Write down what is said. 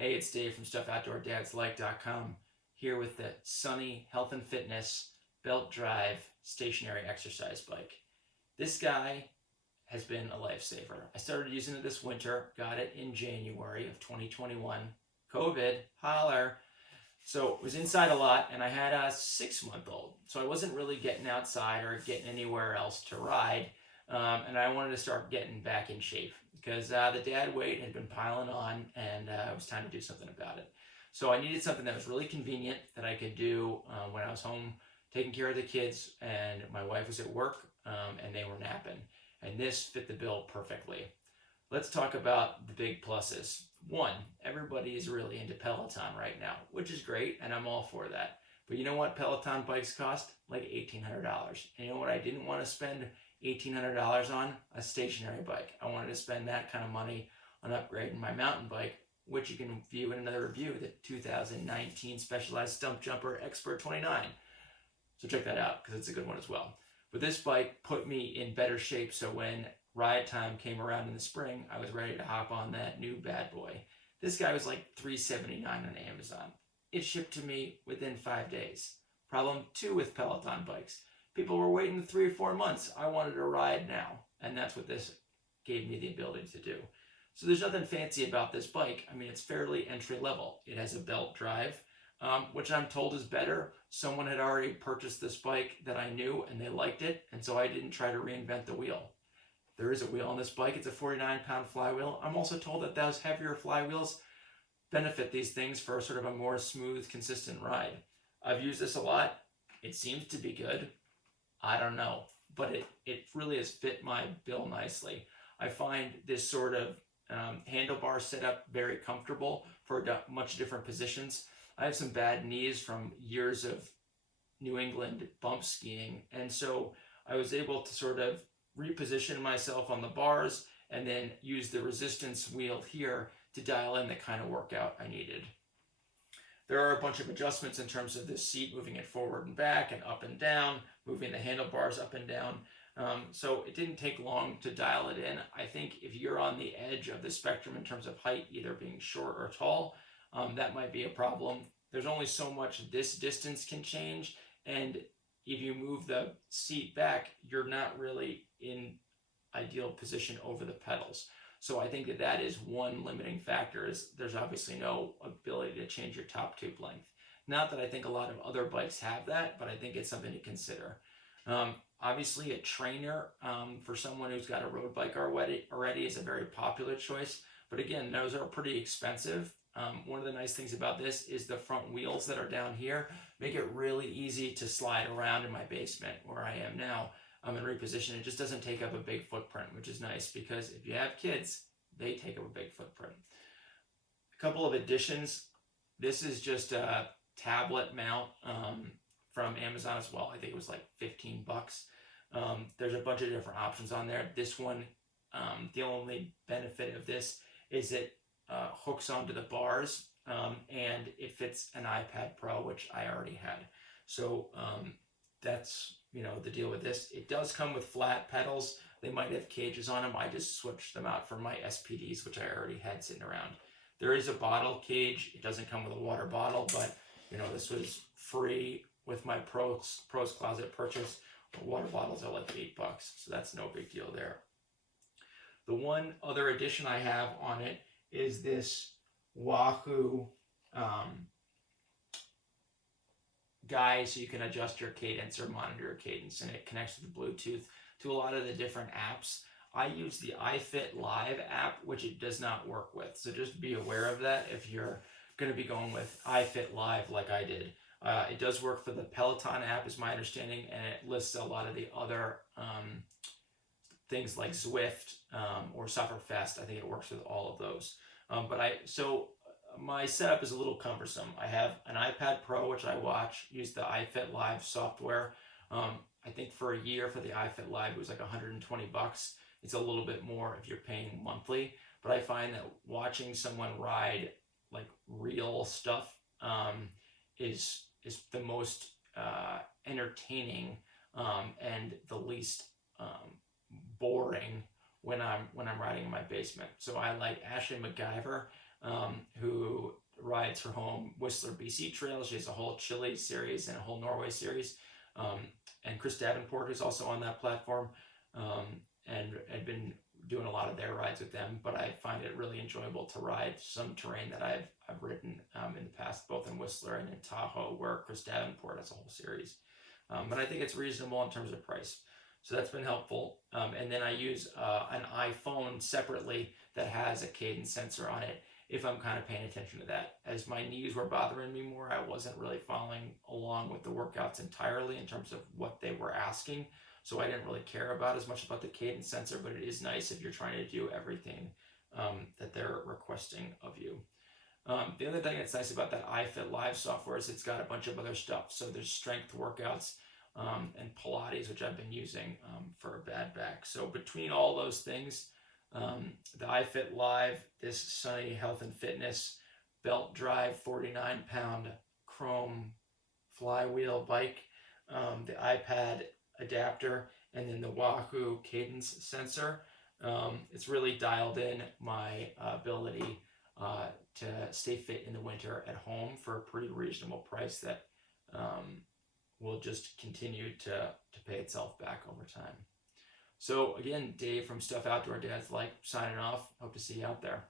Hey, it's Dave from StuffOutdoorDadsLike.com here with the Sunny Health and Fitness Belt Drive Stationary Exercise Bike. This guy has been a lifesaver. I started using it this winter, got it in January of 2021. COVID, holler. So it was inside a lot, and I had a 6-month-old. So I wasn't really getting outside or getting anywhere else to ride. And I wanted to start getting back in shape because the dad weight had been piling on, and it was time to do something about it. So I needed something that was really convenient that I could do when I was home taking care of the kids, and my wife was at work, and they were napping. And this fit the bill perfectly. Let's talk about the big pluses. One, everybody is really into Peloton right now, which is great, and I'm all for that. But you know what Peloton bikes cost? Like $1,800. And you know what I didn't want to spend $1,800 on? A stationary bike. I wanted to spend that kind of money on upgrading my mountain bike, which you can view in another review, the 2019 Specialized Stump Jumper Expert 29. So check that out because it's a good one as well. But this bike put me in better shape, so when ride time came around in the spring, I was ready to hop on that new bad boy. This guy was like $379 on Amazon. It shipped to me within 5 days. Problem 2 with Peloton bikes. People were waiting 3 or 4 months. I wanted to ride now, and that's what this gave me the ability to do. So there's nothing fancy about this bike. I mean, it's fairly entry level. It has a belt drive, which I'm told is better. Someone had already purchased this bike that I knew, and they liked it, and so I didn't try to reinvent the wheel. There is a wheel on this bike. It's a 49-pound flywheel. I'm also told that those heavier flywheels benefit these things for sort of a more smooth, consistent ride. I've used this a lot. It seems to be good. I don't know, but it really has fit my bill nicely. I find this sort of handlebar setup very comfortable for much different positions. I have some bad knees from years of New England bump skiing, and so I was able to sort of reposition myself on the bars and then use the resistance wheel here to dial in the kind of workout I needed. There are a bunch of adjustments in terms of this seat, moving it forward and back and up and down, moving the handlebars up and down. So it didn't take long to dial it in. I think if you're on the edge of the spectrum in terms of height, either being short or tall, that might be a problem. There's only so much this distance can change, and if you move the seat back, you're not really in ideal position over the pedals. So I think that is one limiting factor, is there's obviously no ability to change your top tube length. Not that I think a lot of other bikes have that, but I think it's something to consider. Obviously, a trainer for someone who's got a road bike already is a very popular choice. But again, those are pretty expensive. One of the nice things about this is the front wheels that are down here make it really easy to slide around in my basement where I am now and reposition. It just doesn't take up a big footprint, which is nice because if you have kids, they take up a big footprint. A couple of additions. This is just a tablet mount from Amazon as well. I think it was like $15. There's a bunch of different options on there. This one, the only benefit of this is it hooks onto the bars and it fits an iPad Pro, which I already had. So that's the deal with this. It does come with flat pedals. They might have cages on them. I just switched them out for my SPDs, which I already had sitting around. There is a bottle cage. It doesn't come with a water bottle, but this was free with my Pros Closet purchase. The water bottles are like $8, so that's no big deal there. The one other addition I have on it is this Wahoo guy, so you can adjust your cadence or monitor your cadence, and it connects with Bluetooth to a lot of the different apps. I use the iFit Live app, which it does not work with, so just be aware of that if you're going to be going with iFit Live like I did. It does work for the Peloton app, is my understanding, and it lists a lot of the other things like Zwift or Sufferfest. I think it works with all of those. So my setup is a little cumbersome. I have an iPad Pro, which I watch, use the iFit Live software. I think for a year for the iFit Live, it was like $120. It's a little bit more if you're paying monthly, but I find that watching someone ride like real stuff is the most entertaining and the least boring when I'm riding in my basement. So I like Ashley MacGyver, who rides her home Whistler BC trail. She has a whole Chile series and a whole Norway series. And Chris Davenport is also on that platform, and I've been doing a lot of their rides with them. But I find it really enjoyable to ride some terrain that I've ridden in the past, both in Whistler and in Tahoe, where Chris Davenport has a whole series. But I think it's reasonable in terms of price. So that's been helpful. And then I use an iPhone separately that has a cadence sensor on it if I'm kind of paying attention to that. As my knees were bothering me more, I wasn't really following along with the workouts entirely in terms of what they were asking. So I didn't really care about as much about the cadence sensor, but it is nice if you're trying to do everything that they're requesting of you. The other thing that's nice about that iFit Live software is it's got a bunch of other stuff. So there's strength workouts and Pilates, which I've been using for a bad back. So between all those things, the iFit Live, this Sunny Health and Fitness belt drive 49-pound chrome flywheel bike, the iPad adapter, and then the Wahoo cadence sensor, it's really dialed in my ability to stay fit in the winter at home for a pretty reasonable price that will just continue to pay itself back over time. So again, Dave from Stuff Outdoor Dads Like signing off. Hope to see you out there.